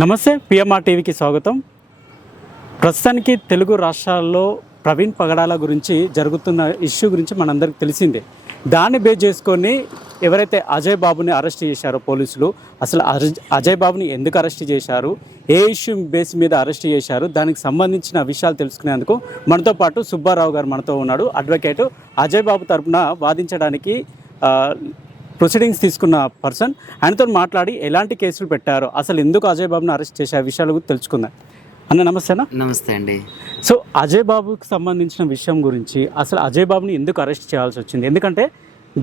నమస్తే పిఎంఆర్ టీవీకి స్వాగతం. ప్రస్తుతానికి తెలుగు రాష్ట్రాల్లో ప్రవీణ్ పగడాల గురించి జరుగుతున్న ఇష్యూ గురించి మనందరికి తెలిసిందే. దాన్ని బేస్ చేసుకొని ఎవరైతే అజయ్ బాబుని అరెస్ట్ చేశారో పోలీసులు అసలు అజయ్ బాబుని ఎందుకు అరెస్ట్ చేశారు ఏ ఇష్యూ బేస్ మీద అరెస్ట్ చేశారు దానికి సంబంధించిన విషయాలు తెలుసుకునేందుకు మనతో పాటు సుబ్బారావు గారు మనతో ఉన్నాడు. అడ్వకేట్ అజయ్ బాబు తరపున వాదించడానికి ప్రొసీడింగ్స్ తీసుకున్న పర్సన్ ఆయనతో మాట్లాడి ఎలాంటి కేసులు పెట్టారో అసలు ఎందుకు అజయ్ బాబుని అరెస్ట్ చేసే విషయాల గురించి తెలుసుకుందాం. అన్న నమస్తేనా? నమస్తే అండి. సో అజయ్ బాబుకి సంబంధించిన విషయం గురించి అసలు అజయ్ బాబుని ఎందుకు అరెస్ట్ చేయాల్సి వచ్చింది? ఎందుకంటే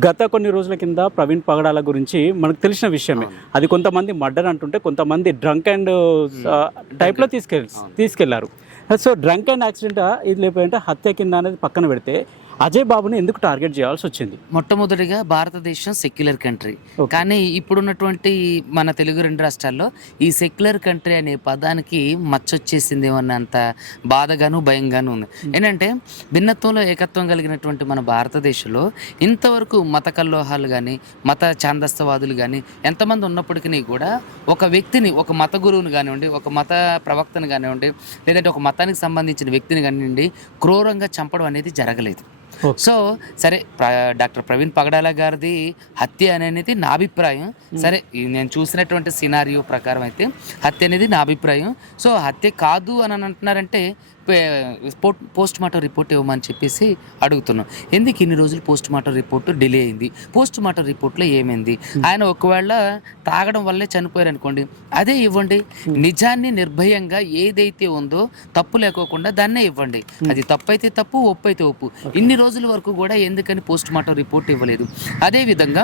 గత కొన్ని రోజుల కింద ప్రవీణ్ పగడాల గురించి మనకు తెలిసిన విషయమే. అది కొంతమంది మర్డర్ అంటుంటే కొంతమంది డ్రంక్ అండ్ టైప్లో తీసుకెళ్ తీసుకెళ్ళారు. సో డ్రంక్ అండ్ యాక్సిడెంట్ ఇది లేకపోతే హత్య కింద అనేది పక్కన పెడితే అజయ్ బాబుని ఎందుకు టార్గెట్ చేయాల్సి వచ్చింది? మొట్టమొదటిగా భారతదేశం సెక్యులర్ కంట్రీ. కానీ ఇప్పుడున్నటువంటి మన తెలుగు రెండు రాష్ట్రాల్లో ఈ సెక్యులర్ కంట్రీ అనే పదానికి మచ్చొచ్చేసింది అన్నంత బాధగాను భయంగాను ఉంది. ఏంటంటే భిన్నత్వంలో ఏకత్వం కలిగినటువంటి మన భారతదేశంలో ఇంతవరకు మత కల్లోహాలు కానీ మత ఛాందస్తవాదులు కానీ ఎంతమంది ఉన్నప్పటికీ కూడా ఒక వ్యక్తిని ఒక మత గురువుని కానివ్వండి ఒక మత ప్రవక్తను కానివ్వండి లేదంటే ఒక మతానికి సంబంధించిన వ్యక్తిని కానివ్వండి క్రూరంగా చంపడం అనేది జరగలేదు. సో సరే డాక్టర్ ప్రవీణ్ పగడాల గారిది హత్య అనేది నా అభిప్రాయం. సరే ఈ నేను చూసినటువంటి సినారియో ప్రకారం అయితే హత్య అనేది నా అభిప్రాయం. సో హత్య కాదు అని అని అంటున్నారంటే పోస్ట్ మార్టం రిపోర్ట్ ఇవ్వమని చెప్పేసి అడుగుతున్నాం. ఎందుకు ఇన్ని రోజులు పోస్ట్ మార్టం రిపోర్ట్ డిలే అయింది? పోస్ట్ మార్టం రిపోర్ట్లో ఏమైంది? ఆయన ఒకవేళ తాగడం వల్లే చనిపోయారు అనుకోండి అదే ఇవ్వండి. నిజాన్ని నిర్భయంగా ఏదైతే ఉందో తప్పు లేకోకుండా దాన్నే ఇవ్వండి. అది తప్పు అయితే తప్పు ఒప్పు. అయితే ఒప్పు ఇన్ని రోజుల వరకు కూడా ఎందుకని పోస్ట్ మార్టం రిపోర్ట్ ఇవ్వలేదు? అదే విధంగా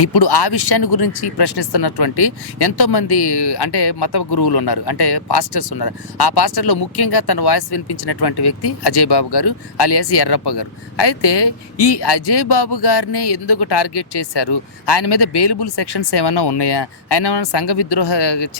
ఇప్పుడు ఆ విషయాన్ని గురించి ప్రశ్నిస్తున్నటువంటి ఎంతోమంది అంటే మత గురువులు ఉన్నారు అంటే పాస్టర్స్ ఉన్నారు. ఆ పాస్టర్లో ముఖ్యంగా తన వాయిస్ వినిపించినటువంటి వ్యక్తి అజయ్ బాబు గారు అలియాస్ ఎర్రప్ప గారు. అయితే ఈ అజయ్ బాబు గారిని ఎందుకు టార్గెట్ చేశారు? ఆయన మీద బెయిలబుల్ సెక్షన్స్ ఏమైనా ఉన్నాయా? ఆయన ఏమైనా సంఘ విద్రోహ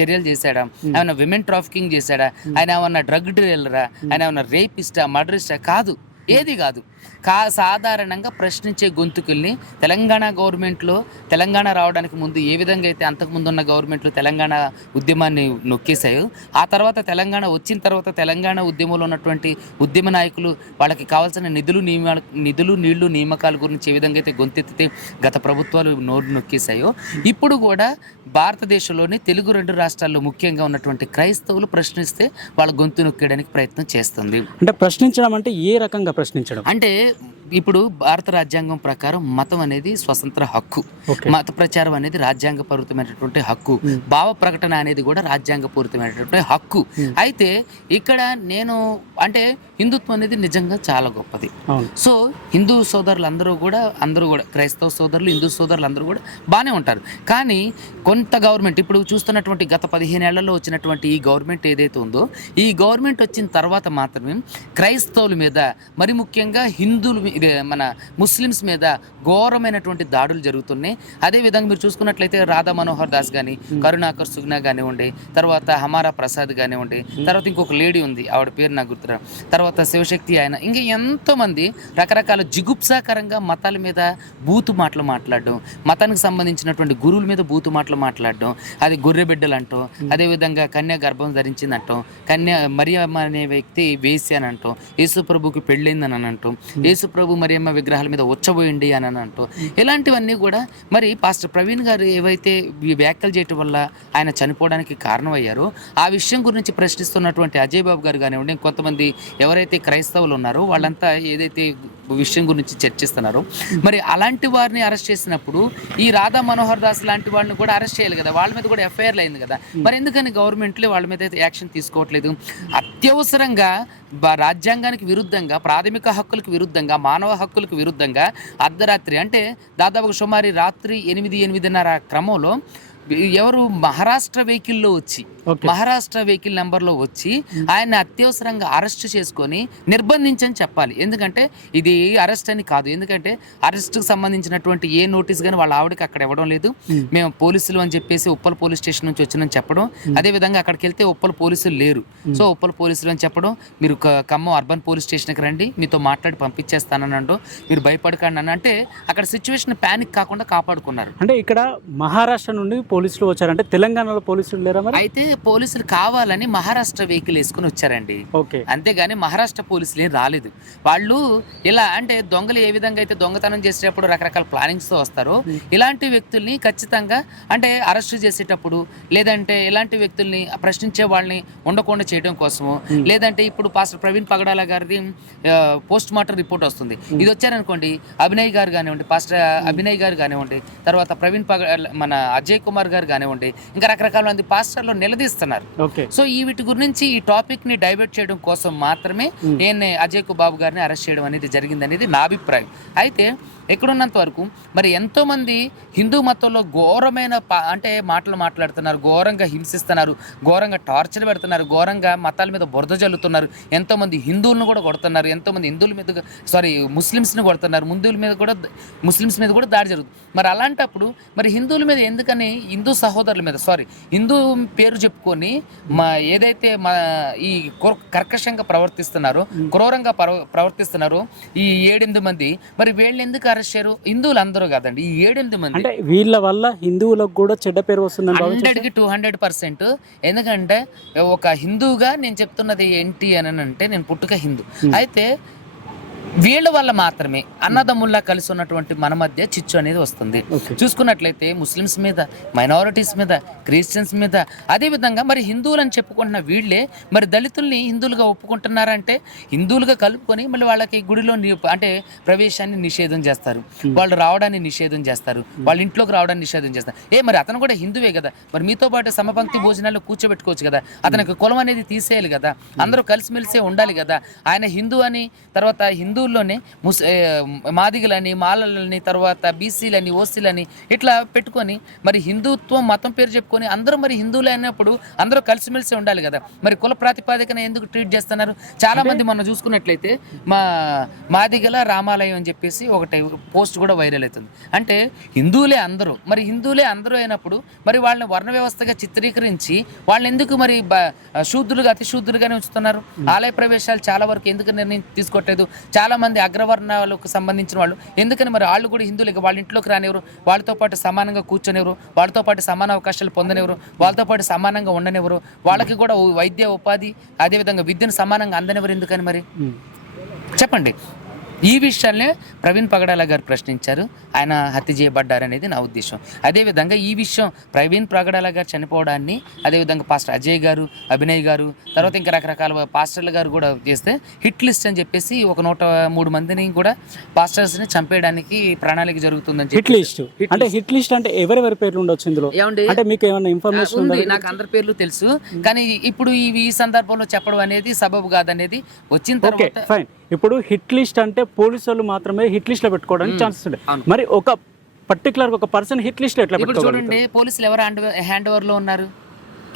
చర్యలు చేశాడా? ఏమైనా విమెన్ ట్రాఫికింగ్ చేశాడా? ఆయన ఏమన్నా డ్రగ్ డీలరా ఆయన ఏమన్నా రేపిస్టా మర్డరిస్టా కాదు. ఏది కాదు. కా సాధారణంగా ప్రశ్నించే గొంతుకుల్ని తెలంగాణ గవర్నమెంట్లో తెలంగాణ రావడానికి ముందు ఏ విధంగా అయితే అంతకుముందు ఉన్న గవర్నమెంట్లు తెలంగాణ ఉద్యమాన్ని నొక్కేశాయో ఆ తర్వాత తెలంగాణ వచ్చిన తర్వాత తెలంగాణ ఉద్యమంలో ఉన్నటువంటి ఉద్యమ నాయకులు వాళ్ళకి కావాల్సిన నిధులు నియమ నిధులు నీళ్ళు నియామకాల గురించి ఏ విధంగా అయితే గొంతెత్తితే గత ప్రభుత్వాలు నోరు నొక్కేశాయో ఇప్పుడు కూడా భారతదేశంలోని తెలుగు రెండు రాష్ట్రాల్లో ముఖ్యంగా ఉన్నటువంటి క్రైస్తవులు ప్రశ్నిస్తే వాళ్ళ గొంతు నొక్కేయడానికి ప్రయత్నం చేస్తుంది. అంటే ప్రశ్నించడం అంటే ఏ రకంగా ప్రశ్నించడం. అంటే ఇప్పుడు భారత రాజ్యాంగం ప్రకారం మతం అనేది స్వతంత్ర హక్కు. మత ప్రచారం అనేది రాజ్యాంగపూరితమైనటువంటి హక్కు. భావ ప్రకటన అనేది కూడా రాజ్యాంగపూరితమైనటువంటి హక్కు. అయితే ఇక్కడ నేను అంటే హిందుత్వం అనేది నిజంగా చాలా గొప్పది. సో హిందూ సోదరులు అందరూ కూడా అందరూ కూడా క్రైస్తవ సోదరులు హిందూ సోదరులు అందరూ కూడా బాగానే ఉంటారు. కానీ కొంత గవర్నమెంట్ ఇప్పుడు చూస్తున్నటువంటి గత పదిహేను ఏళ్ళలో వచ్చినటువంటి ఈ గవర్నమెంట్ ఏదైతే ఉందో ఈ గవర్నమెంట్ వచ్చిన తర్వాత మాత్రమే క్రైస్తవుల మీద మరి ముఖ్యంగా హిందువుల మన ముస్లిమ్స్ మీద ఘోరమైనటువంటి దాడులు జరుగుతున్నాయి. అదేవిధంగా మీరు చూసుకున్నట్లయితే రాధా మనోహర్ దాస్ కానీ కరుణాకర్ సుగ్నా కానివ్వండి తర్వాత హమారా ప్రసాద్ కానివ్వండి తర్వాత ఇంకొక లేడీ ఉంది ఆవిడ పేరు నాకు గుర్తురా తర్వాత శివశక్తి ఆయన ఇంకా ఎంతో మంది రకరకాల జిగుప్సాకరంగా మతాల మీద బూతు మాటలు మాట్లాడడం మతానికి సంబంధించినటువంటి గురువుల మీద బూతు మాటలు మాట్లాడడం అది గొర్రె బిడ్డలు అంటాం అదేవిధంగా కన్య గర్భం ధరించింది అంటాం కన్య మరియమ్మ అనే వ్యక్తి వేసి అని అంటాం యేసు ప్రభుకి పెళ్ళైందని అని అంటాం యేసు బాబు మరియమ్మ విగ్రహాల మీద వచ్చబోయండి అని అని ఇలాంటివన్నీ కూడా మరి పాస్టర్ ప్రవీణ్ గారు ఏవైతే ఈ వ్యాఖ్యలు చేయటం వల్ల ఆయన చనిపోవడానికి కారణమయ్యారో ఆ విషయం గురించి ప్రశ్నిస్తున్నటువంటి అజయ్ బాబు గారు కానివ్వండి కొంతమంది ఎవరైతే క్రైస్తవులు ఉన్నారో వాళ్ళంతా ఏదైతే విషయం గురించి చర్చిస్తున్నారో మరి అలాంటి వారిని అరెస్ట్ చేసినప్పుడు ఈ రాధా మనోహర్ దాస్ లాంటి వాళ్ళని కూడా అరెస్ట్ చేయాలి కదా వాళ్ళ మీద కూడా ఎఫ్ఐఆర్లు అయింది కదా. మరి ఎందుకని గవర్నమెంట్లో వాళ్ళ మీద అయితే యాక్షన్ తీసుకోవట్లేదు? అత్యవసరంగా రాజ్యాంగానికి విరుద్ధంగా ప్రాథమిక హక్కులకు విరుద్ధంగా మానవ హక్కులకు విరుద్ధంగా అర్ధరాత్రి అంటే దాదాపు సుమారు రాత్రి ఎనిమిది ఎనిమిదిన్నర క్రమంలో ఎవరు మహారాష్ట్ర వెహికల్లో వచ్చి మహారాష్ట్ర వెహికల్ నెంబర్లో వచ్చి ఆయన అత్యవసరంగా అరెస్ట్ చేసుకొని నిర్బంధించని చెప్పాలి. ఎందుకంటే ఇది అరెస్ట్ అని కాదు. ఎందుకంటే అరెస్ట్కి సంబంధించినటువంటి ఏ నోటీస్ కానీ వాళ్ళ ఆవిడకి అక్కడ ఇవ్వడం లేదు. మేము. పోలీసులు అని చెప్పేసి ఉప్పల్ పోలీస్ స్టేషన్ నుంచి వచ్చినని చెప్పడం. అదే విధంగా అక్కడికి వెళ్తే ఉప్పల్ పోలీసులు లేరు. సో ఉప్పల్ పోలీసులు అని చెప్పడం మీరు ఖమ్మం అర్బన్ పోలీస్ స్టేషన్కి రండి మీతో మాట్లాడి పంపించేస్తానని అనడం మీరు భయపడకండి అని అంటే అక్కడ సిచ్యువేషన్ ప్యానిక్ కాకుండా కాపాడుకున్నారు. అంటే ఇక్కడ మహారాష్ట్ర నుండి పోలీసులు వచ్చారంటే తెలంగాణలో పోలీసులు లేరా మరి? అయితే పోలీసులు కావాలని మహారాష్ట్ర వెహికల్ వేసుకుని వచ్చారండి. ఓకే. అంతేగాని మహారాష్ట్ర పోలీసులు ఏం రాలేదు. వాళ్ళు ఇలా అంటే దొంగలు ఏ విధంగా అయితే దొంగతనం చేసేటప్పుడు రకరకాల ప్లానింగ్స్తో వస్తారో ఇలాంటి వ్యక్తుల్ని ఖచ్చితంగా అంటే అరెస్ట్ చేసేటప్పుడు లేదంటే ఇలాంటి వ్యక్తుల్ని ప్రశ్నించే వాళ్ళని ఉండకుండా చేయడం కోసము లేదంటే ఇప్పుడు పాస్టర్ ప్రవీణ్ పగడాల గారిది పోస్ట్ మార్టం రిపోర్ట్ వస్తుంది. ఇది వచ్చారనుకోండి అభినయ్ గారు కానివ్వండి పాస్టర్ అభినయ్ గారు కానివ్వండి తర్వాత ప్రవీణ్ పగ మన అజయ్ కుమార్ గారు కానివ్వండి ఇంకా రకరకాల మంది పాస్టర్లు నిలదీస్తున్నారు. సో ఈ వీటి గురించి ఈ టాపిక్ని డైవర్ట్ చేయడం కోసం మాత్రమే నేను అజయ్కు బాబు గారిని అరెస్ట్ చేయడం అనేది జరిగింది అనేది నా అభిప్రాయం. అయితే ఎక్కడున్నంత వరకు మరి ఎంతో మంది హిందూ మతంలో ఘోరమైన అంటే మాటలు మాట్లాడుతున్నారు ఘోరంగా హింసిస్తున్నారు ఘోరంగా టార్చర్ పెడుతున్నారు ఘోరంగా మతాల మీద బురద జల్లుతున్నారు ఎంతో మంది హిందువులను కూడా కొడుతున్నారు ఎంతో మంది హిందువుల మీద సారీ ముస్లిమ్స్ని కొడుతున్నారు ముందుల మీద కూడా ముస్లిమ్స్ మీద కూడా దాడి జరుగుతుంది. మరి అలాంటప్పుడు మరి హిందువుల మీద ఎందుకని హిందూ సహోదరుల మీద సారీ హిందూ పేరు చెప్పుకొని మా ఏదైతే మా ఈ కొర్- కర్కశంగా ప్రవర్తిస్తున్నారో క్రూరంగా ప్రవ- ప్రవర్తిస్తున్నారో ఈ ఏడెనిమిది మంది మరి వీళ్ళు ఎందుకు అరెస్ట్ చేయరు? హిందువులు అందరూ కాదండి ఈ ఏడెనిమిది మంది. అంటే వీళ్ళ వల్ల హిందువులకు కూడా చెడ్డ పేరు వస్తుందని హండ్రెడ్కి టూ హండ్రెడ్ పర్సెంట్. ఎందుకంటే ఒక హిందువుగా నేను చెప్తున్నది ఏంటి అని అంటే నేను పుట్టుక హిందూ. అయితే వీళ్ళ వల్ల మాత్రమే అన్నదమ్ముల్లా కలిసి ఉన్నటువంటి మన మధ్య చిచ్చు అనేది వస్తుంది. చూసుకున్నట్లయితే ముస్లిమ్స్ మీద మైనారిటీస్ మీద క్రిస్టియన్స్ మీద అదేవిధంగా మరి హిందువులు అని చెప్పుకుంటున్న వీళ్ళే మరి దళితుల్ని హిందువులుగా ఒప్పుకుంటున్నారంటే హిందువులుగా కలుపుకొని మళ్ళీ వాళ్ళకి గుడిలో అంటే ప్రవేశాన్ని నిషేధం చేస్తారు. వాళ్ళు రావడాన్ని నిషేధం చేస్తారు. వాళ్ళ ఇంట్లోకి రావడాన్ని నిషేధం చేస్తారు. ఏ మరి అతను కూడా హిందువే కదా. మరి మీతో పాటు సమపంక్తి భోజనాలు కూర్చోబెట్టుకోవచ్చు కదా. అతనికి కులం అనేది తీసేయాలి కదా. అందరూ కలిసిమెలిసే ఉండాలి కదా. ఆయన హిందూ అని తర్వాత హిందువుల్లోనే ముస్ మాదిగలని మాలలని తర్వాత బీసీలని ఓసీలని ఇట్లా పెట్టుకొని మరి హిందుత్వం మతం పేరు చెప్పుకొని అందరూ మరి హిందువులే అన్నప్పుడు అందరూ కలిసిమెలిసి ఉండాలి కదా. మరి కుల ప్రాతిపాదికన ఎందుకు ట్రీట్ చేస్తున్నారు? చాలా మంది మనం చూసుకున్నట్లయితే మా మాదిగల రామాలయం అని చెప్పేసి ఒకటి పోస్ట్ కూడా వైరల్ అవుతుంది. అంటే హిందువులే అందరూ మరి హిందువులే అందరూ అయినప్పుడు మరి వాళ్ళని వర్ణ వ్యవస్థగా చిత్రీకరించి వాళ్ళని ఎందుకు మరి శూద్రులుగా అతి శూద్రులుగానే ఉంచుతున్నారు ఆలయ ప్రవేశాలు చాలా వరకు ఎందుకు నిర్ణయం తీసుకోవట్లేదు? చాలా మంది అగ్రవర్ణాలకు సంబంధించిన వాళ్ళు. ఎందుకని మరి వాళ్ళు కూడా హిందువులు వాళ్ళ ఇంట్లోకి రానివ్వరు. వాళ్ళతో పాటు సమానంగా కూర్చొనివ్వరు. వాళ్ళతో పాటు సమాన అవకాశాలు పొందనివ్వరు. వాళ్ళతో పాటు సమానంగా ఉండనివ్వరు. వాళ్ళకి కూడా వైద్య ఉపాధి అదేవిధంగా విద్యను సమానంగా అందనివ్వరు ఎందుకని మరి. చెప్పండి. ఈ విషయాన్నే ప్రవీణ్ పగడాల గారు ప్రశ్నించారు. ఆయన హత్య చేయబడ్డారనేది నా ఉద్దేశం. అదేవిధంగా ఈ విషయం ప్రవీణ్ పగడాల గారు చనిపోవడాన్ని అదేవిధంగా పాస్టర్ అజయ్ గారు అభినయ్ గారు తర్వాత ఇంకా రకరకాల పాస్టర్ల గారు కూడా చేస్తే హిట్ లిస్ట్ అని చెప్పేసి ఒక నూట మూడు మందిని కూడా పాస్టర్స్ని చంపేయడానికి ప్రణాళిక జరుగుతుందని హిట్ లిస్ట్. అంటే హిట్ లిస్ట్ అంటే ఎవరెవరి పేర్లు ఉండొచ్చు ఇందులో? అంటే మీకు ఏమైనా ఇన్ఫర్మేషన్ ఉందా. నాకు అందరి పేర్లు తెలుసు. కానీ ఇప్పుడు ఈ సందర్భంలో చెప్పడం అనేది సబబు కాదనేది వచ్చిన తర్వాత ఇప్పుడు హిట్ లిస్ట్ అంటే పోలీసు వాళ్ళు మాత్రమే హిట్ లిస్ట్లో పెట్టుకోవడానికి ఛాన్సెస్ ఉంటాయి. మరి ఒక పర్టికులర్ ఒక పర్సన్ హిట్ లిస్ట్లో ఎట్లా ఇప్పుడు చూడండి పోలీసులు ఎవరు హ్యాండ్ హ్యాండ్ ఓవర్లో ఉన్నారు?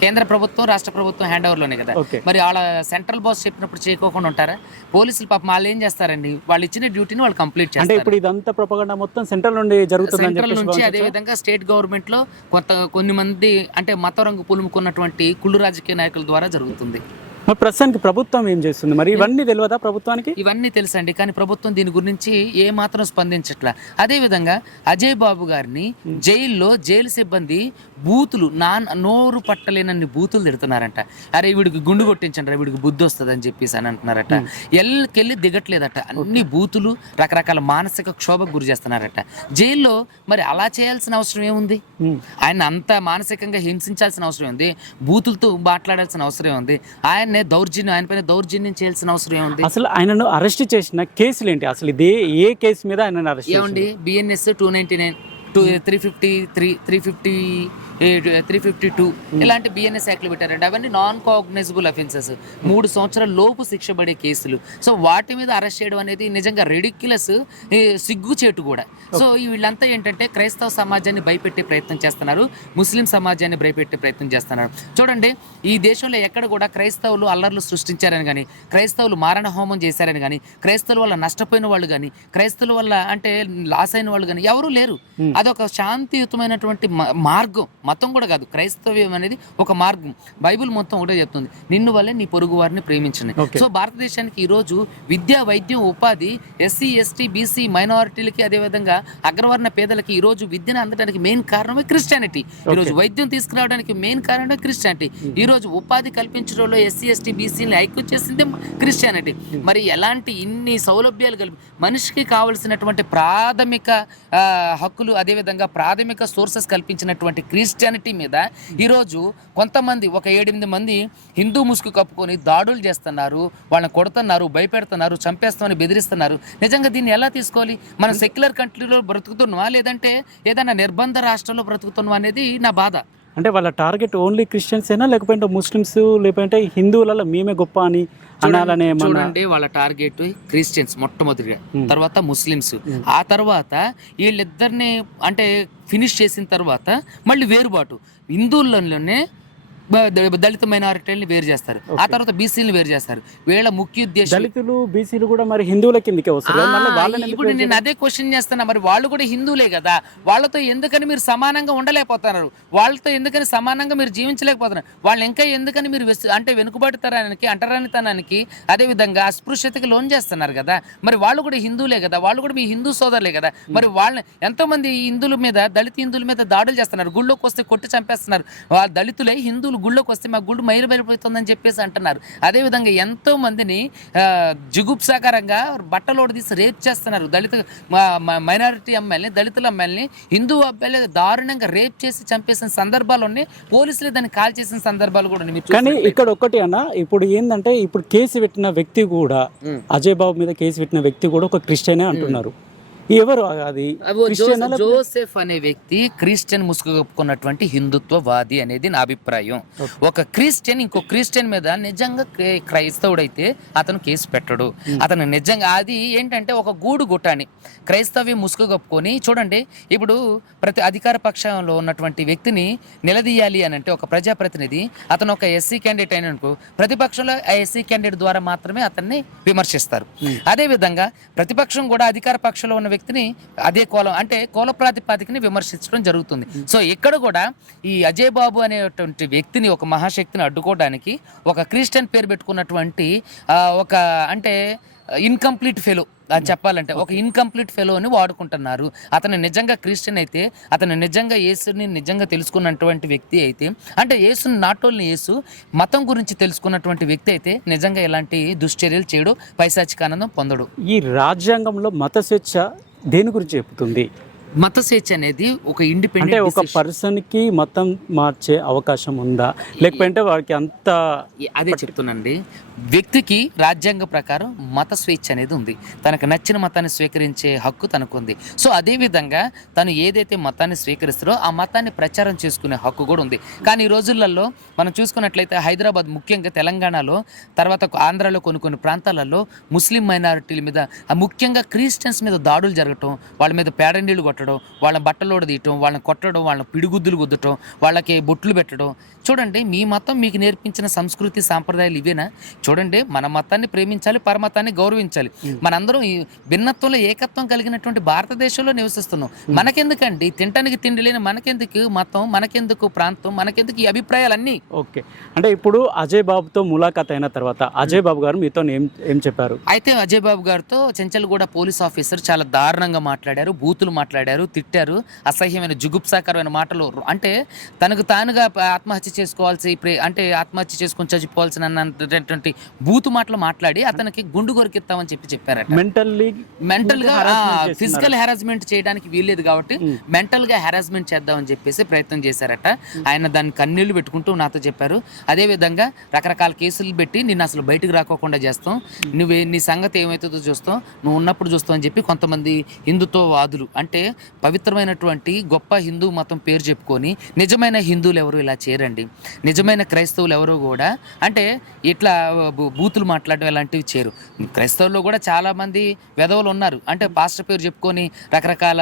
కేంద్ర ప్రభుత్వం రాష్ట్ర ప్రభుత్వం హ్యాండ్ ఓవర్లోనే కదా. మరి వాళ్ళ సెంట్రల్ బాస్ చెప్పినప్పుడు చేయకోకుండా ఉంటారా? పోలీసులు పాపం వాళ్ళు ఏం చేస్తారండి? వాళ్ళు ఇచ్చిన డ్యూటీని వాళ్ళు కంప్లీట్ అంటే చేస్తారు. ఇప్పుడు ఇదంతా ప్రొపగండా మొత్తం సెంట్రల్ నుండి జరుగుతుందని సెంట్రల్ నుంచి అదే? విధంగా స్టేట్ గవర్నమెంట్లో కొంత కొన్ని మంది అంటే మత రంగు పులుముకున్నటువంటి కుళ్ళు రాజకీయ నాయకుల ద్వారా జరుగుతుంది. మరి ప్రస్తుతానికి ప్రభుత్వం ఏం చేస్తుంది? మరి ఇవన్నీ తెలియదా ప్రభుత్వానికి? ఇవన్నీ తెలుసండి. కానీ ప్రభుత్వం దీని గురించి ఏ మాత్రం స్పందించట్లా. అదేవిధంగా అజయ్ బాబు గారిని జైల్లో జైలు సిబ్బంది బూతులు నా నోరు పట్టలేనన్ని బూతులు తిడుతున్నారంట. అరే వీడికి గుండు కొట్టించండి రా వీడికి బుద్ధి వస్తుంది అని చెప్పేసి అని అంటున్నారట. ఎల్కెళ్ళి దిగట్లేదట. అన్ని బూతులు రకరకాల మానసిక క్షోభకు గురి చేస్తున్నారట. జైల్లో మరి అలా చేయాల్సిన అవసరం ఏముంది. ఆయన అంత మానసికంగా హింసించాల్సిన అవసరం ఉంది బూతులతో మాట్లాడాల్సిన అవసరం ఉంది ఆయన్నే దౌర్జన్యం ఆయన పైన దౌర్జన్యం చేయాల్సిన అవసరం ఏముంది? అసలు ఆయనను అరెస్ట్ చేసిన కేసులు ఏంటి? అసలు ఇదే ఏ కేసు మీద ఆయనను అరెస్ట్ ఏమండి BNS two ninety nine two three fifty three three fifty three fifty two ఇలాంటి బిఎన్ఎస్ యాక్ట్లు పెట్టారండి. అవన్నీ నాన్ కాగ్నైజబుల్ అఫెన్సెస్ మూడు సంవత్సరాల లోపు శిక్ష పడే కేసులు. సో వాటి మీద అరెస్ట్ చేయడం అనేది నిజంగా రెడిక్యులస్ సిగ్గుచేటు కూడా. సో వీళ్ళంతా ఏంటంటే క్రైస్తవ సమాజాన్ని భయపెట్టే ప్రయత్నం చేస్తున్నారు. ముస్లిం సమాజాన్ని భయపెట్టే ప్రయత్నం చేస్తున్నారు. చూడండి ఈ దేశంలో ఎక్కడ కూడా క్రైస్తవులు అల్లర్లు సృష్టించారని కానీ క్రైస్తవులు మారణ హోమం చేశారని కానీ క్రైస్తవుల వల్ల నష్టపోయిన వాళ్ళు కానీ క్రైస్తవుల వల్ల అంటే లాస్ అయిన వాళ్ళు కానీ ఎవరూ లేరు. Hmm. అదొక శాంతియుతమైనటువంటి మార్గం. మతం కూడా కాదు క్రైస్తవ్యం అనేది ఒక మార్గం. బైబిల్ మొత్తం ఒకటే చెప్తుంది నిన్ను వల్లే నీ పొరుగు వారిని ప్రేమించండి. సో భారతదేశానికి ఈ రోజు విద్య వైద్యం ఉపాధి ఎస్సీ ఎస్టీ బీసీ మైనారిటీలకి అదేవిధంగా అగ్రవర్ణ పేదలకి ఈ రోజు విద్యను అందడానికి మెయిన్ కారణమే క్రిస్టియానిటీ. ఈ రోజు వైద్యం తీసుకురావడానికి మెయిన్ కారణమే క్రిస్టియానిటీ. ఈ రోజు ఉపాధి కల్పించడంలో ఎస్సీ ఎస్టీ బీసీని ఐక్యం చేసింది క్రిస్టియానిటీ. మరి ఎలాంటి ఇన్ని సౌలభ్యాలు కలిపి మనిషికి కావలసినటువంటి ప్రాథమిక హక్కులు అదేవిధంగా ప్రాథమిక సోర్సెస్ కల్పించినటువంటి క్రిస్టియానిటీ మీద ఈరోజు కొంతమంది ఒక ఏడెనిమిది మంది హిందూ ముసుగు కప్పుకొని దాడులు చేస్తున్నారు వాళ్ళని కొడుతున్నారు భయపెడుతున్నారు చంపేస్తామని బెదిరిస్తున్నారు. నిజంగా దీన్ని ఎలా తీసుకోవాలి? మనం సెక్యులర్ కంట్రీలో బ్రతుకుతున్నావా? లేదంటే ఏదైనా నిర్బంధ రాష్ట్రంలో బ్రతుకుతున్నావా అనేది నా బాధ. అంటే వాళ్ళ టార్గెట్ ఓన్లీ క్రిస్టియన్స్ అయినా లేకపోతే ముస్లిమ్స్ లేకపోతే హిందువులలో మేమే గొప్ప అని అనాలనే చూడండి వాళ్ళ టార్గెట్ క్రిస్టియన్స్ మొట్టమొదటిగా. తర్వాత ముస్లిమ్స్. ఆ తర్వాత వీళ్ళిద్దరిని అంటే ఫినిష్ చేసిన తర్వాత మళ్ళీ వేరుబాటు. హిందువులలోనే దళిత మైనారిటీని వేరు చేస్తారు. ఆ తర్వాత బీసీలను వేరు చేస్తారు. వీళ్ళ ముఖ్య ఉద్దేశం దళితులు బీసీలు కూడా మరి హిందువుల కిందకే వస్తారు. ఇప్పుడు నేను అదే క్వశ్చన్ చేస్తున్నా. మరి వాళ్ళు కూడా హిందువులే కదా. వాళ్ళతో ఎందుకని మీరు సమానంగా ఉండలేకపోతున్నారు? వాళ్ళతో ఎందుకని సమానంగా మీరు జీవించలేకపోతున్నారు? వాళ్ళు ఇంకా ఎందుకని మీరు అంటే వెనుకబడితనానికి అంటరానితనానికి అదే విధంగా అస్పృశ్యతకి లోన్ చేస్తున్నారు కదా. మరి వాళ్ళు కూడా హిందువులే కదా. వాళ్ళు కూడా మీ హిందూ సోదరులే కదా. మరి వాళ్ళని ఎంతో మంది హిందువుల మీద దళిత హిందువుల మీద దాడులు చేస్తున్నారు. గుళ్ళోకి వస్తే కొట్టి చంపేస్తున్నారు. వాళ్ళ దళితులే హిందువులు. గుళ్ళోకి వస్తే మా గుళ్ళు మైలు బయలుపోతుందని చెప్పేసి అంటున్నారు. అదేవిధంగా ఎంతో మందిని జుగుప్సాకరంగా బట్టలోడు తీసి రేప్ చేస్తున్నారు. దళిత మైనారిటీ అమ్మాయిల్ని దళితుల అమ్మాయిల్ని హిందూ అబ్బాయిలు దారుణంగా రేప్ చేసి చంపేసిన సందర్భాలు ఉన్నాయి. పోలీసులు దాన్ని కాల్ చేసిన సందర్భాలు కూడా కానీ. ఇక్కడ ఒక్కటి అన్న ఇప్పుడు ఏంటంటే ఇప్పుడు కేసు పెట్టిన వ్యక్తి కూడా. అజయ్ బాబు మీద కేసు పెట్టిన వ్యక్తి కూడా ఒక క్రిస్టియనే అంటున్నారు. ఎవరు అది జోసెఫ్- అనే వ్యక్తి క్రిస్టియన్ ముసుగు కప్పుకున్నటువంటి హిందుత్వవాది అనేది నా అభిప్రాయం. ఒక క్రిస్టియన్ ఇంకో క్రిస్టియన్ మీద నిజంగా క్రై- క్రైస్తవుడైతే అతను కేసు పెట్టడు. అతను నిజంగా అది ఏంటంటే ఒక గూడు గుట్టాని క్రైస్తవ్యం ముసుగు కప్పుకొని చూడండి ఇప్పుడు ప్రతి అధికార పక్షంలో ఉన్నటువంటి వ్యక్తిని నిలదీయాలి అని అంటే ఒక ప్రజాప్రతినిధి అతను ఒక ఎస్సీ క్యాండిడేట్ అయిన అనుకో ప్రతిపక్షంలో ఆ ఎస్సీ క్యాండిడేట్ ద్వారా మాత్రమే అతన్ని విమర్శిస్తారు. అదే విధంగా ప్రతిపక్షం కూడా అధికార పక్షంలో ఉన్న వ్యక్తిని అదే కోలం అంటే కోల ప్రాతిపాదికని విమర్శించడం జరుగుతుంది. సో ఇక్కడ కూడా ఈ అజయ్ బాబు అనేటువంటి వ్యక్తిని ఒక మహాశక్తిని అడ్డుకోవడానికి ఒక క్రిస్టియన్ పేరు పెట్టుకున్నటువంటి ఒక అంటే ఇన్కంప్లీట్ ఫెలో అని చెప్పాలంటే ఒక ఇన్కంప్లీట్ ఫెలోని వాడుకుంటున్నారు. అతను నిజంగా క్రిస్టియన్ అయితే అతను నిజంగా యేసుని నిజంగా తెలుసుకున్నటువంటి వ్యక్తి అయితే అంటే యేసుని నాట్ ఓన్లీ యేసు మతం గురించి తెలుసుకున్నటువంటి వ్యక్తి అయితే నిజంగా ఎలాంటి దుశ్చర్యలు చేయడు పైశాచిక ఆనందం పొందడు. ఈ రాజ్యాంగంలో మత స్వేచ్ఛ దేని గురించి చెప్తుంది మత స్వేచ్ఛ అనేది ఒక అంటే ఇండిపెండెంట్ ఒక పర్సన్కి మతం మార్చే అవకాశం ఉందా? లేకపోతే వాడికి అంత అదే చెప్తున్నానండి. వ్యక్తికి రాజ్యాంగ ప్రకారం మత స్వేచ్ఛ అనేది ఉంది. తనకు నచ్చిన మతాన్ని స్వీకరించే హక్కు తనకు ఉంది సో అదేవిధంగా తను ఏదైతే మతాన్ని స్వీకరిస్తారో ఆ మతాన్ని ప్రచారం చేసుకునే హక్కు కూడా ఉంది. కానీ ఈ రోజులలో మనం చూసుకున్నట్లయితే హైదరాబాద్ ముఖ్యంగా తెలంగాణలో తర్వాత ఆంధ్రాలో కొన్ని కొన్ని ప్రాంతాలలో ముస్లిం మైనారిటీల మీద ఆ ముఖ్యంగా క్రిస్టియన్స్ మీద దాడులు జరగటం వాళ్ళ మీద పేడ కొట్టడం వాళ్ళ బట్టలు తీయటం వాళ్ళని కొట్టడం వాళ్ళని పిడిగుద్దులు గుద్దటం వాళ్ళకి బొట్లు పెట్టడం. చూడండి మీ మతం మీకు నేర్పించిన సంస్కృతి సాంప్రదాయాలు ఇవేనా? చూడండి మన మతాన్ని ప్రేమించాలి పరమతాన్ని గౌరవించాలి. మనందరం ఈ భిన్నత్వంలో ఏకత్వం కలిగినటువంటి భారతదేశంలో నివసిస్తున్నాం. మనకెందుకండి? తినటానికి తిండి లేని మనకెందుకు మతం మనకెందుకు ప్రాంతం మనకెందుకు ఈ అభిప్రాయాలన్నీ? ఓకే. అంటే ఇప్పుడు అజయ్ బాబుతో ములాఖాత్ అయిన తర్వాత అజయ్ బాబు గారు మీతో ఏం ఏం చెప్పారు? అయితే అజయ్ బాబు గారితో చెంచల్గూడ పోలీస్ ఆఫీసర్ చాలా దారుణంగా మాట్లాడారు బూతులు మాట్లాడారు తిట్టారు అసహ్యమైన జుగుప్సాకరమైన మాటలు అంటే తనకు తానుగా ఆత్మహత్య చేసుకోవాల్సి అంటే ఆత్మహత్య చేసుకొని చచ్చిపోవాల్సిన అన్నటువంటి బూతు మాటలు మాట్లాడి అతనికి గుండు కొరికిస్తామని చెప్పి చెప్పారట. మెంటల్లీ మెంటల్గా. ఫిజికల్ హెరాస్మెంట్ చేయడానికి వీల్లేదు కాబట్టి మెంటల్గా హెరాస్మెంట్ చేద్దామని చెప్పేసి ప్రయత్నం చేశారట. ఆయన దాన్ని కన్నీళ్ళు పెట్టుకుంటూ నాతో చెప్పారు. అదే విధంగా రకరకాల కేసులు పెట్టి నిన్ను అసలు బయటకు రాకోకుండా చేస్తాం. నువ్వే నీ సంగతి ఏమవుతుందో చూస్తాం. నువ్వు ఉన్నప్పుడు చూస్తావు అని చెప్పి కొంతమంది హిందుత్వవాదులు అంటే పవిత్రమైనటువంటి గొప్ప హిందూ మతం పేరు చెప్పుకొని నిజమైన హిందువులు ఎవరు ఇలా చేయరండి. నిజమైన క్రైస్తవులు ఎవరు కూడా అంటే ఇట్లా బూతులు మాట్లాడడం ఇలాంటివి చేయరు క్రైస్తవుల్లో కూడా చాలా మంది వెధవలు ఉన్నారు. అంటే పాస్టర్ పేరు చెప్పుకొని రకరకాల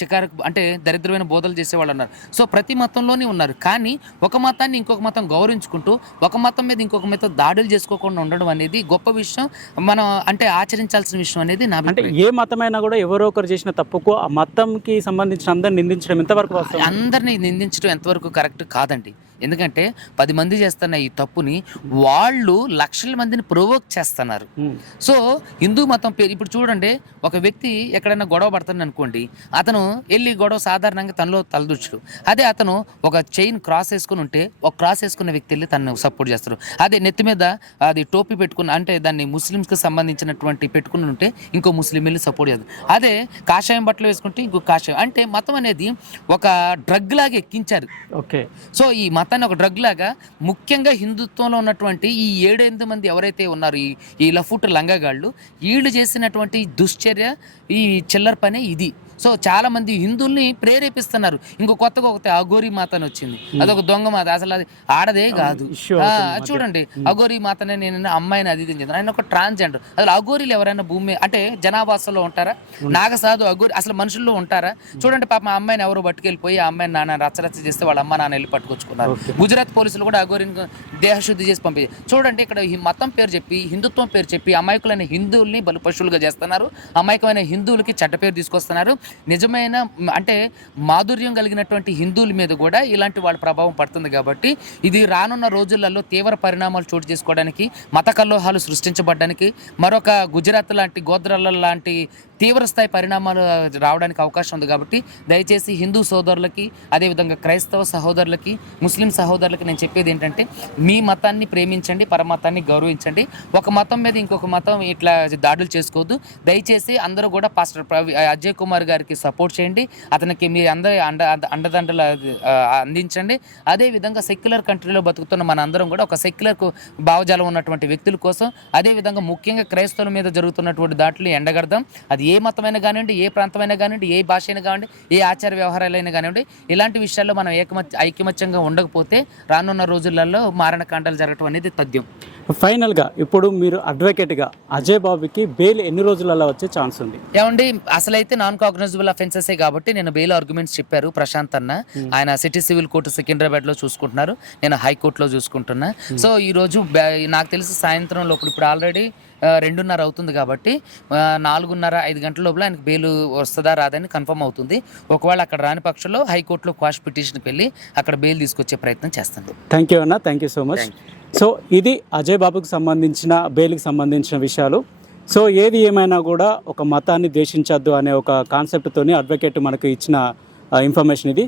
చికారు అంటే దరిద్రమైన బోధలు చేసేవాళ్ళు ఉన్నారు. సో ప్రతి మతంలోనే ఉన్నారు. కానీ ఒక మతాన్ని ఇంకొక మతం గౌరవించుకుంటూ ఒక మతం మీద ఇంకొక మతం దాడులు చేసుకోకుండా ఉండడం అనేది గొప్ప విషయం. మనం అంటే ఆచరించాల్సిన విషయం అనేది నా అంటే. ఏ మతమైనా కూడా ఎవరో ఒకరు చేసిన తప్పుకు ఆ మతం మతానికి సంబంధించిన అందరిని నిందించడం ఎంతవరకు అందరినీ నిందించడం ఎంతవరకు కరెక్ట్ కాదండి. ఎందుకంటే పది మంది చేస్తున్న ఈ తప్పుని వాళ్ళు లక్షల మందిని ప్రొవోక్ చేస్తున్నారు. సో హిందూ మతం పేరు ఇప్పుడు చూడండి ఒక వ్యక్తి ఎక్కడైనా గొడవ పడుతుంది అనుకోండి అతను వెళ్ళి గొడవ సాధారణంగా తనలో తలదూర్చుడు. అదే అతను ఒక చైన్ క్రాస్ వేసుకుని ఉంటే ఒక క్రాస్ వేసుకున్న వ్యక్తి వెళ్ళి తను సపోర్ట్ చేస్తారు అదే నెత్తి మీద అది టోపీ పెట్టుకుని అంటే దాన్ని ముస్లిమ్స్కి సంబంధించినటువంటి పెట్టుకుని ఉంటే ఇంకో ముస్లిం వెళ్ళి సపోర్ట్ చేస్తారు అదే కాషాయం బట్టలు వేసుకుంటే ఇంకో కాషాయం. అంటే మతం అనేది ఒక డ్రగ్ లాగా ఎక్కించారు. ఓకే. సో ఈ మతాన్ని ఒక డ్రగ్ లాగా ముఖ్యంగా హిందుత్వంలో ఉన్నటువంటి ఈ ఏడెనిమిది మంది ఎవరైతే ఉన్నారు ఈ ఈ లఫుట్ లంగగాళ్ళు వీళ్ళు చేసినటువంటి దుశ్చర్య ఈ చిల్లర పనే ఇది. సో చాలా మంది హిందువుల్ని ప్రేరేపిస్తున్నారు. ఇంకో కొత్తగా ఒకటి అఘోరి మాత అని వచ్చింది అదొక దొంగ మాత. అసలు అది ఆడదే కాదు. చూడండి. అఘోరి మాతనే నేను అమ్మాయిని అది ఇది ఆయన ఒక ట్రాన్స్జెండర్. అసలు అఘోరీలు ఎవరైనా భూమి అంటే జనాభాసలో ఉంటారా? నాగసాధు అఘోరి అసలు మనుషుల్లో ఉంటారా? చూడండి పాప ఆ అమ్మాయిని ఎవరో పట్టుకెళ్ళిపోయి ఆ అమ్మాయిని నాన్న రచ్చరచ్చ చేస్తే వాళ్ళ అమ్మ నాన్న వెళ్ళి పట్టుకొచ్చుకున్నారు. గుజరాత్ పోలీసులు కూడా అఘోరిని దేహశుద్ధి చేసి పంపి చూడండి ఇక్కడ ఈ మతం పేరు చెప్పి హిందుత్వం పేరు చెప్పి అమాయకులైన హిందువుల్ని బలు పశువులుగా చేస్తున్నారు. అమాయకమైన హిందువులకి చెడ్డ పేరు తీసుకొస్తున్నారు. నిజమైన అంటే మాధుర్యం కలిగినటువంటి హిందువుల మీద కూడా ఇలాంటి వాళ్ళ ప్రభావం పడుతుంది కాబట్టి ఇది రానున్న రోజులలో తీవ్ర పరిణామాలు చోటు చేసుకోవడానికి మత కల్లోహాలు సృష్టించబడడానికి మరొక గుజరాత్ లాంటి గోద్రాల లాంటి తీవ్రస్థాయి పరిణామాలు రావడానికి అవకాశం ఉంది కాబట్టి దయచేసి హిందూ సోదరులకి అదేవిధంగా క్రైస్తవ సహోదరులకి ముస్లిం సహోదరులకి నేను చెప్పేది ఏంటంటే మీ మతాన్ని ప్రేమించండి పరమతాన్ని గౌరవించండి. ఒక మతం మీద ఇంకొక మతం ఇట్లా దాడులు చేసుకోవద్దు. దయచేసి అందరూ కూడా పాస్టర్ అజయ్ కుమార్ గారు గారికి సపోర్ట్ చేయండి. అతనికి మీ అందరి అండ అండదండలు అందించండి. అదే విధంగా సెక్యులర్ కంట్రీలో బతుకుతున్న మన అందరం కూడా ఒక సెక్యులర్ భావజాలం ఉన్నటువంటి వ్యక్తుల కోసం అదే విధంగా ముఖ్యంగా క్రైస్తవుల మీద జరుగుతున్నటువంటి దాంట్లో ఎండగడదాం. అది ఏ మతమైనా కానివ్వండి ఏ ప్రాంతమైనా కానివ్వండి ఏ భాష అయినా కానివ్వండి ఏ ఆచార వ్యవహారాలైనా కానివ్వండి ఇలాంటి విషయాల్లో మనం ఏకమత్య ఐకమత్యంగా ఉండకపోతే రానున్న రోజులలో మారణకాండాలు జరగటం అనేది తథ్యం. ఫైనల్గా ఇప్పుడు మీరు అడ్వకేట్గా అజయ్ బాబుకి బెయిల్ ఎన్ని రోజులలో వచ్చే ఛాన్స్ ఉంది? ఏమండి అసలైతే నాన్ కాగ్నైజబుల్ అఫెన్సెస్ కాబట్టి నేను బెయిల్ ఆర్గ్యుమెంట్స్ చెప్పారు ప్రశాంత్ అన్న. ఆయన సిటీ సివిల్ కోర్టు సికింద్రాబాద్లో చూసుకుంటున్నారు. నేను హైకోర్టులో చూసుకుంటున్నా. సో ఈ రోజు నాకు తెలిసి సాయంత్రం లోపల ఇప్పుడు ఆల్రెడీ రెండున్నర అవుతుంది కాబట్టి నాలుగున్నర ఐదు గంటల లోపల ఆయనకు బెయిల్ వస్తుందా రాదని కన్ఫర్మ్ అవుతుంది. ఒకవేళ అక్కడ రాని పక్షంలో హైకోర్టులో క్వాష్ పిటిషన్కి వెళ్ళి అక్కడ బెయిల్ తీసుకొచ్చే ప్రయత్నం చేస్తాను థ్యాంక్ యూ అన్న thank you so much so ఇది అజయ్ బాబుకి సంబంధించిన బెయిల్కి సంబంధించిన విషయాలు. సో ఏది ఏమైనా కూడా ఒక మతాన్ని ద్వేషించద్దు అనే ఒక కాన్సెప్ట్తోని అడ్వకేట్ మనకు ఇచ్చిన ఇన్ఫర్మేషన్ ఇది.